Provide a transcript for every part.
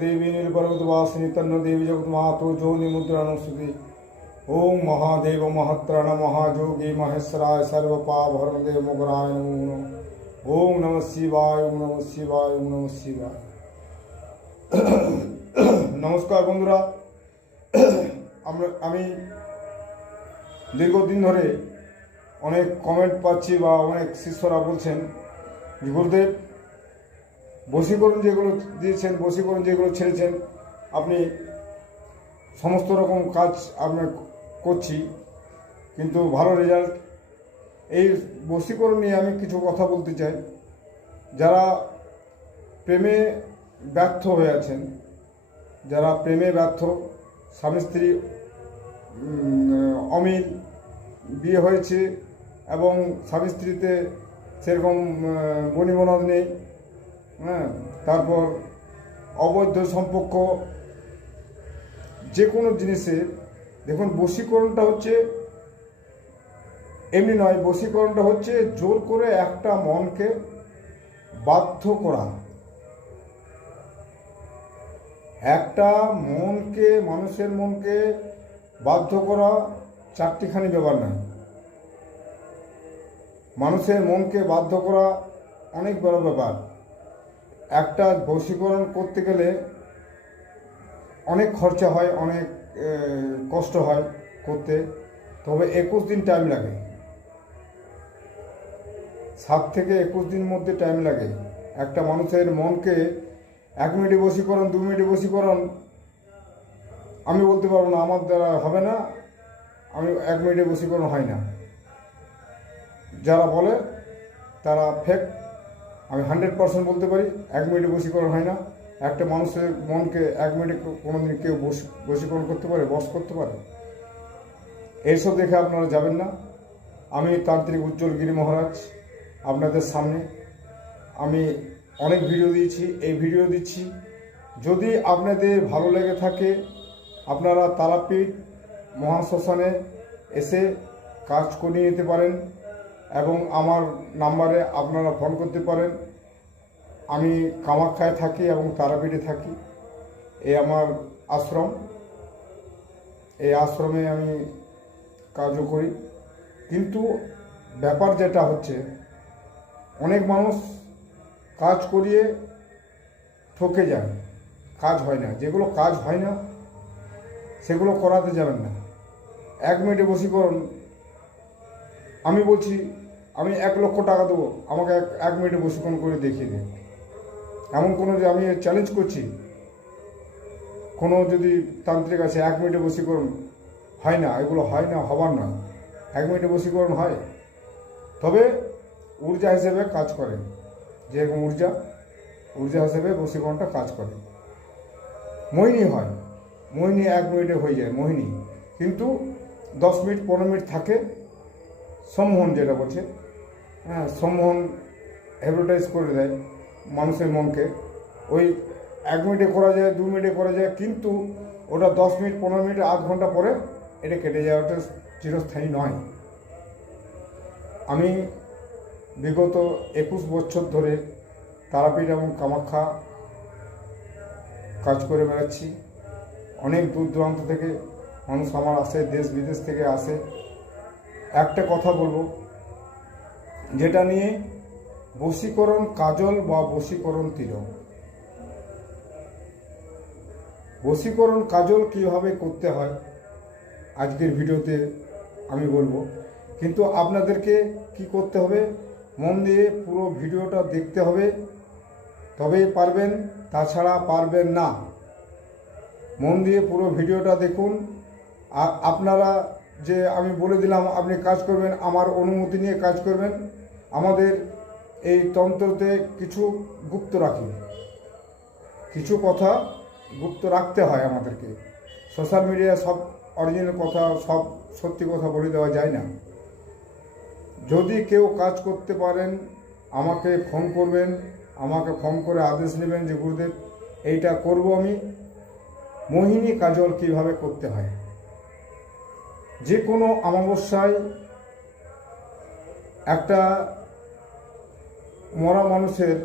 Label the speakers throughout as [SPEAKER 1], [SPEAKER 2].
[SPEAKER 1] দেবী নীলবরদবাসিনী তন্ন দেবী জগৎ মাতো যোনি মুদ্রানুসুতি ওম মহাদেব মহাত্রাণ মহাযোগী মহেশ্বরায় সর্বপাভরণদেব মুগরায় নমো নমঃ। ওম নম শিবায় ওম নম শিবায় ওম নম শিবায় নমস্কার বন্ধুরা আমরা আমি দীর্ঘদিন ধরে অনেক কমেন্ট পাচ্ছি বা অনেক শিষ্যরা বলছেন গুরুদেব বশীকরণ যেগুলো দিয়েছেন, বশীকরণ যেগুলো ছেড়েছেন, আপনি সমস্ত রকম কাজ আমরা করছি, কিন্তু ভালো রেজাল্ট এই বশীকরণ নিয়ে আমি কিছু কথা বলতে চাই। যারা প্রেমে ব্যর্থ হয়ে আছেন, যারা প্রেমে ব্যর্থ, স্বামী স্ত্রী অমিল, বিয়ে হয়েছে এবং স্বামী স্ত্রীতে সেরকম বনিবনদ নেই হ্যাঁ তারপর অবৈধ সম্পর্ক, যে কোনো জিনিসের দেখুন, বশীকরণটা হচ্ছে এমনি নয়, বশীকরণটা হচ্ছে জোর করে একটা মনকে বাধ্য করা। একটা মনকে, মানুষের মনকে বাধ্য করা চারটিখানি ব্যাপার নয়। মানুষের মনকে বাধ্য করা অনেক বড় ব্যাপার। একটা বশীকরণ করতে গেলে অনেক খরচা হয়, অনেক কষ্ট হয় করতে। তবে একুশ দিন টাইম লাগে। সাত থেকে একুশ দিন মধ্যে টাইম লাগে। একটা মানুষের মনকে এক মিনিটে বশীকরণ, দু মিনিটে বশীকরণ, আমি বলতে পারব না, আমার দ্বারা হবে না, আমি এক মিনিটে বশীকরণ হয় না। যারা বলে, তারা ফেক আমি হান্ড্রেড পার্সেন্ট বলতে পারি, এক মিনিটে বশীকরণ হয় না। একটা মানুষের মনকে এক মিনিটে কোনোদিন কেউ বশ- বশীকরণ করতে পারে, বশ করতে পারে। এইসব দেখে আপনারা যাবেন না। আমি তান্ত্রিক উজ্জ্বল গিরি মহারাজ, আপনাদের সামনে। আমি অনেক ভিডিও দিয়েছি, এই ভিডিও দিচ্ছি। যদি আপনাদের ভালো লেগে থাকে, আপনারা তারাপীঠ মহাশ্মশানে এসে কাজ করিয়ে নিতে পারেন। এবং আমার নাম্বারে আপনারা ফোন করতে পারেন। আমি কামাখ্যায় থাকি এবং তারাপীঠে থাকি। এ আমার আশ্রম। এই আশ্রমে আমি কাজও করি। কিন্তু ব্যাপার যেটা হচ্ছে, অনেক মানুষ কাজ করিয়ে ঠকে যায়। কাজ হয় না। যেগুলো কাজ হয় না, সেগুলো করাতে যাবেন না। এক মিনিটে বসীকরণ আমি বলছি আমি এক লক্ষ টাকা দেবো। আমাকে এক এক মিনিটে বসীকরণ করে দেখিয়ে দিন। এমন কোনো যে আমি চ্যালেঞ্জ করছি, কোনো যদি তান্ত্রিক আছে, এক মিনিটে বসীকরণ হয় না, এগুলো হয় না, হবার না। এক মিনিটে বসীকরণ হয়। তবে ঊর্জা হিসেবে কাজ করে। যেরকম ঊর্জা ঊর্জা হিসেবে বসীকরণটা কাজ করে। মোহিনী হয়। মোহিনী এক মিনিটে হয়ে যায়, মোহিনী। কিন্তু দশ মিনিট, পনেরো মিনিট থাকে। সম্মোহন যেটা বলছে হ্যাঁ সম্মোহন অ্যাডভার্টাইজ করে দেয় মানুষের মনকে। ওই এক মিনিটে করা যায়, দু মিনিটে করা যায়, কিন্তু ওটা দশ মিনিট, পনেরো মিনিট, আধ ঘণ্টা পরে এটা কেটে যায়, ওটা চিরস্থায়ী নয়। আমি বিগত একুশ বছর ধরে তারাপীঠ এবং কামাখ্যা কাজ করে বেড়াচ্ছি। অনেক দূর দূরান্ত থেকে মানুষ আমার আসে, দেশ বিদেশ থেকে আসে। একটা কথা বলব যেটা নিয়ে বশীকরণ কাজল বা বশীকরণ তিলক। বশীকরণ কাজল কীভাবে করতে হয়, আজকের ভিডিওতে আমি বলব। কিন্তু আপনাদেরকে কি করতে হবে, মন দিয়ে পুরো ভিডিওটা দেখতে হবে, তবেই পারবেন, তাছাড়া পারবেন না। মন দিয়ে পুরো ভিডিওটা দেখুন। আর আপনারা যে আমি বলে দিলাম, আপনি কাজ করবেন, আমার অনুমতি নিয়ে কাজ করবেন আমাদের এই তন্ত্রতে কিছু গুপ্ত রাখি। কিছু কথা গুপ্ত রাখতে হয় আমাদেরকে। সোশ্যাল মিডিয়া সব অরিজিনাল কথা, সব সত্যি কথা বলে দেওয়া যায় না। যদি কেউ কাজ করতে পারেন, আমাকে ফোন করবেন, আমাকে ফোন করে আদেশ নেবেন যে, গুরুদেব, এইটা করব আমি। মোহিনী কাজল কীভাবে করতে হয়? যে কোনো অমাবস্যায় একটা মরা মানুষের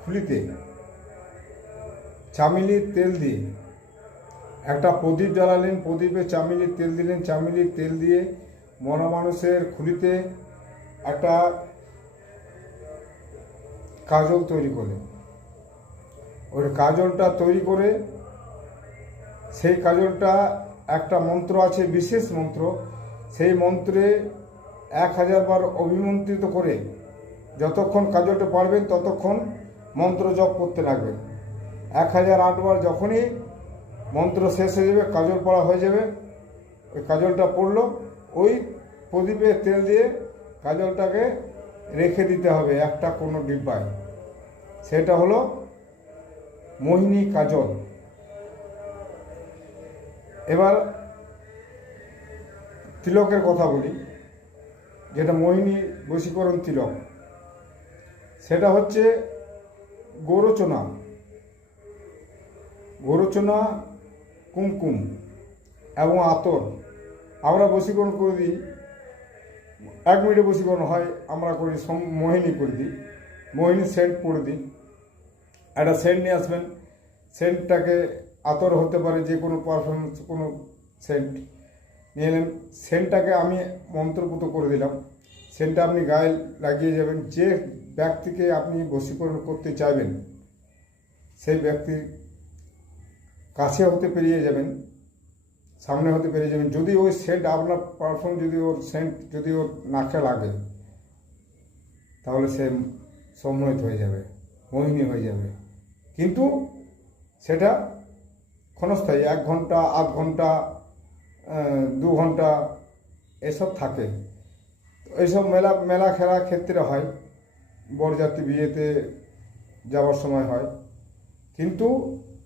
[SPEAKER 1] খুলিতে চামেলির তেল দিয়ে, একটা প্রদীপ জ্বালালেন, প্রদীপে চামেলির তেল দিলেন, চামেলির তেল দিয়ে মরা মানুষের খুলিতে একটা কাজল তৈরি করলেন। ওই কাজলটা তৈরি করে, সেই কাজলটা একটা মন্ত্র আছে, বিশেষ মন্ত্র, সেই মন্ত্রে এক হাজার বার অভিমন্ত্রিত করে যতক্ষণ কাজলটা পারবেন, ততক্ষণ মন্ত্র জপ করতে লাগবেন এক হাজার আটবার যখনই মন্ত্র শেষ হয়ে যাবে, কাজল পড়া হয়ে যাবে, ওই কাজলটা পড়ল, ওই প্রদীপে তেল দিয়ে কাজলটাকে রেখে দিতে হবে একটা কোনো ডিব্বায়। সেটা হলো মোহিনী কাজল। এবার তিলকের কথা বলি, যেটা মোহিনী বশীকরণ তিলক। সেটা হচ্ছে গৌরচনা। গৌরচনা, কুমকুম এবং আতর। আমরা বশীকরণ করে দিই। এক মিনিটে বশীকরণ হয়, আমরা করি মোহিনী করে দিই। মোহিনী সেন্ট করে দিই। একটা সেন্ট নিয়ে আসবেন। সেন্টটাকে আতর হতে পারে যে কোনো পারফরমেন্স কোনো সেন্ট। নিয়ে এলেন। সেন্টটাকে আমি মন্ত্রপুত করে দিলাম। সেন্টটা আপনি গায়ে লাগিয়ে যাবেন। যে ব্যক্তিকে আপনি বশীকরণ করতে চাইবেন, সেই ব্যক্তির কাছে হতে পেরিয়ে যাবেন, সামনে হতে পেরিয়ে যাবেন। যদি ওই সেন্ট আপনার পারফর্ম যদি ওর সেন্ট যদি ওর নাকে লাগে, তাহলে সে সম্মোহিত হয়ে যাবে, মোহিনী হয়ে যাবে। কিন্তু সেটা ক্ষণস্থায়ী, এক ঘণ্টা, আধ ঘণ্টা দু ঘণ্টা, এসব থাকে। এইসব মেলা মেলা খেলা ক্ষেত্রে হয় বরযাত্রী বিয়েতে যাওয়ার সময় হয়। কিন্তু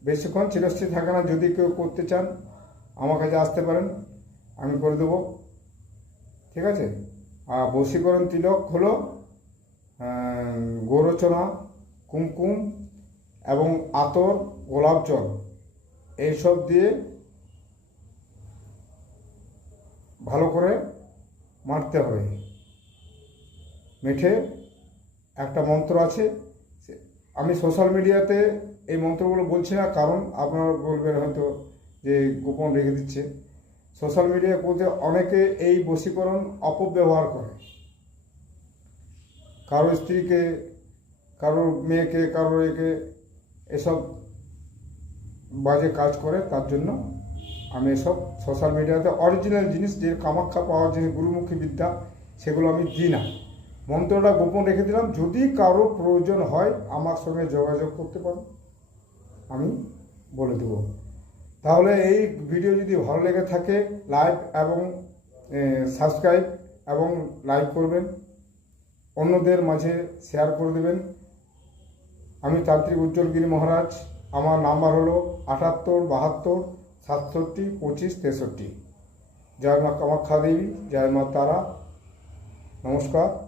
[SPEAKER 1] বেশিক্ষণ চিরস্থির থাকে না, যদি কেউ করতে চান, আমার কাছে আসতে পারেন, আমি করে দেবো। ঠিক আছে? আর বশীকরণ তিলক হলো গৌরচনা, কুমকুম এবং আতর, গোলাপ জল। এইসব দিয়ে ভালো করে মারতে হবে। মেঠে একটা মন্ত্র আছে আমি সোশ্যাল মিডিয়াতে এই মন্ত্রগুলো বলছি না, কারণ আপনারা বলবেন হয়তো যে গোপন রেখে দিচ্ছে। সোশ্যাল মিডিয়ায় বলতে অনেকে এই বশীকরণ অপব্যবহার করে। কারও স্ত্রীকে, কারও মেয়েকে, কারও একে এসব বাজে কাজ করে, তার জন্য আমি এসব সোশ্যাল মিডিয়াতে অরিজিনাল জিনিস, যে কামাখ্যা পাওয়ার জিনিস গুরুমুখী বিদ্যা, সেগুলো আমি দিই না। মন্ত্রটা গোপন রেখে দিলাম। যদি কারও প্রয়োজন হয়, আমার সঙ্গে যোগাযোগ করতে পারেন আমি বলে দেব। তাহলে এই ভিডিও যদি ভালো লেগে থাকে, লাইক এবং সাবস্ক্রাইব এবং লাইক করবেন। অন্যদের মাঝে শেয়ার করে দেবেন। আমি তান্ত্রিক উজ্জ্বলগিরি মহারাজ। আমার নাম্বার হলো আটাত্তর, বাহাত্তর, সাতষট্টি, পঁচিশ, তেষট্টি। জয় মা কামাখ্যা দেবী, জয় মা তারা। নমস্কার।